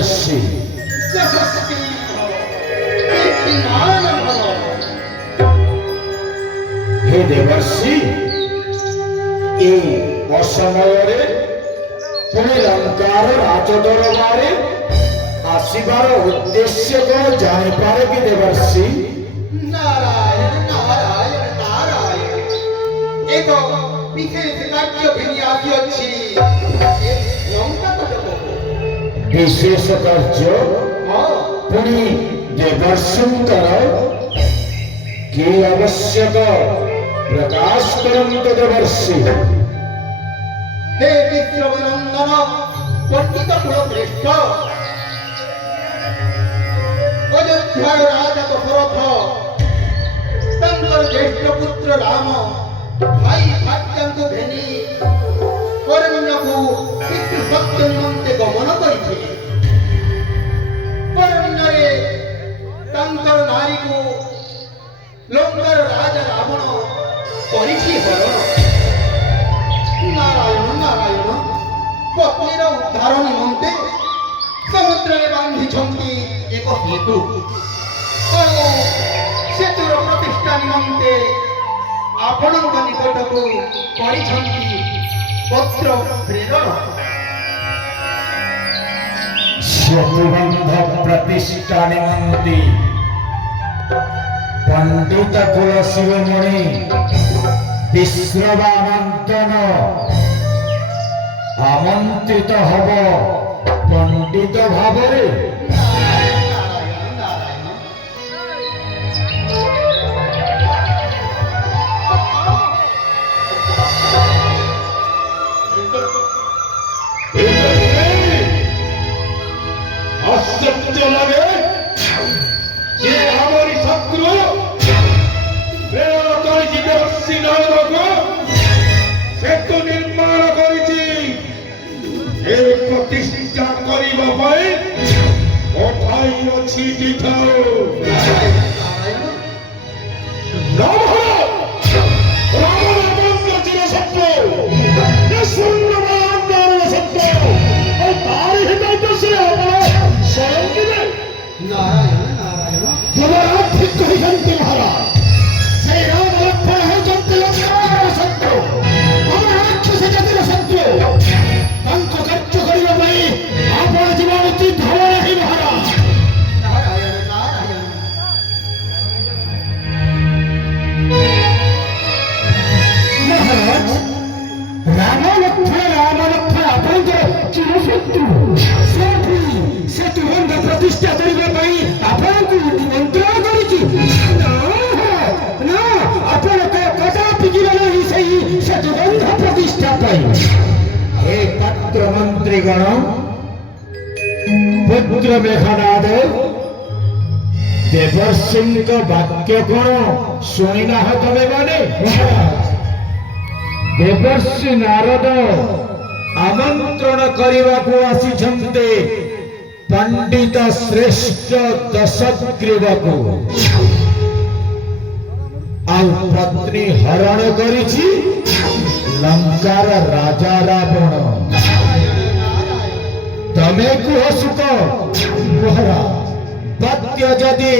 দেবর্ষি। হে দেবর্ষি, এই অসমୟରେ ପୁଣି ଲଙ୍କାର ରାଜଦରବାରେ ଆସିବାର ଉଦ୍ଦେଶ୍ୟ କଣ ଜାଣିପାରେ କି ଦେବର୍ଷି? नारायण नारायण नारायण एक विशेष कार्य घिनी आसी लंका तक ବିଶେଷ କାର୍ଯ୍ୟ ପୁଣି ଦେବର୍ଷିଙ୍କର କି ଆବଶ୍ୟକ ପ୍ରକାଶ କରନ୍ତୁ ଦେବର୍ଷି। हे विश्वनंदन पंडित कुलश्रेष्ठ अयोध्या राजा दशरथ तंकर ज्येष्ठ पुत्र राम भाई भाग्यंकु भेनी परण्यकु पितृ सत्य निमंते गमन करिथिले। परण्ୟରେ तंकर नारी को लंकार राजा रावण କରିଛି ହରଣ। नारायण नारायण पत्नीर उद्धार निमंते समुद्र में बांधी एक हेतु और सेतुर प्रतिष्ठा निमंते आपण निकट को पत्र प्रेरण। सेतुबंध प्रतिष्ठा निमंते पंडित कुल शिरोमणि विश्रवामंतन आमंत्रित हब पंडित भावरे। आश्चर्य लगे जे हमारी शत्रु प्रेरणा करिछि देवर्षि नारदको सेतु निर्माण करिछि। ए प्रतिष्ठा करिबा पई ओठाई अछि दिठाओ नारायण नारायण ठीक कहते महाराज से राम लक्ष्मण है जंतु शत्रु हम राक्षस जगत शत्रु तांको खर्च करिबा पई आपण जीवन उचित हवा नहीं महाराज। नारायण नारायण महाराज राम लक्ष्मण आपणकर चिर शत्रु सेतु बंध प्रतिष्ठा करने पई आपनको निमंत्रण करिछि। ना आपण को कदापि जीवन ही सही सेतु बंध प्रतिष्ठा पई। हे पत्र मंत्री गण पुत्र मेघनाद देवर्षिंक वाक्य कौन शुणिना तमे माने? देवर्षि नारद आमंत्रण करने को आसीछन्ते पंडित श्रेष्ठ दशग्रीव को पत्नी हरण करिछि लंकार राजा रावण। तमे कुह सुख महाराज पत्य यदि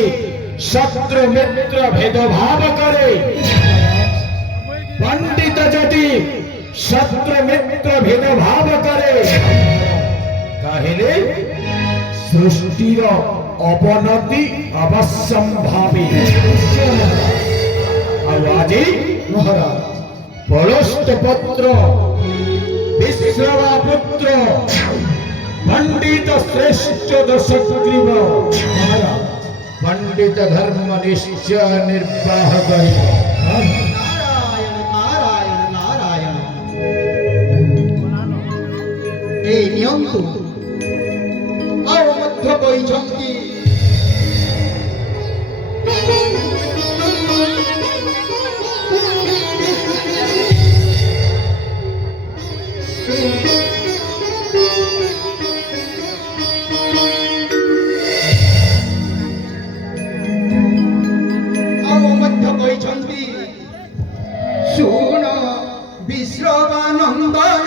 शत्रु मित्र भेदभाव करे पंडित यदि शत्रु मित्र भेदभाव करे कहले सृष्टिर अवनति अवश्यंभावी। आज महाराज पलस्त पत्र विश्रवा पुत्र पंडित श्रेष्ठ दशग्रीव महाराज पंडित धर्म निश्चय निर्वाह करिब। नारायण नारायण नारायण ए नियंतु और मध्य कहिछंती शुण विश्रवानंदन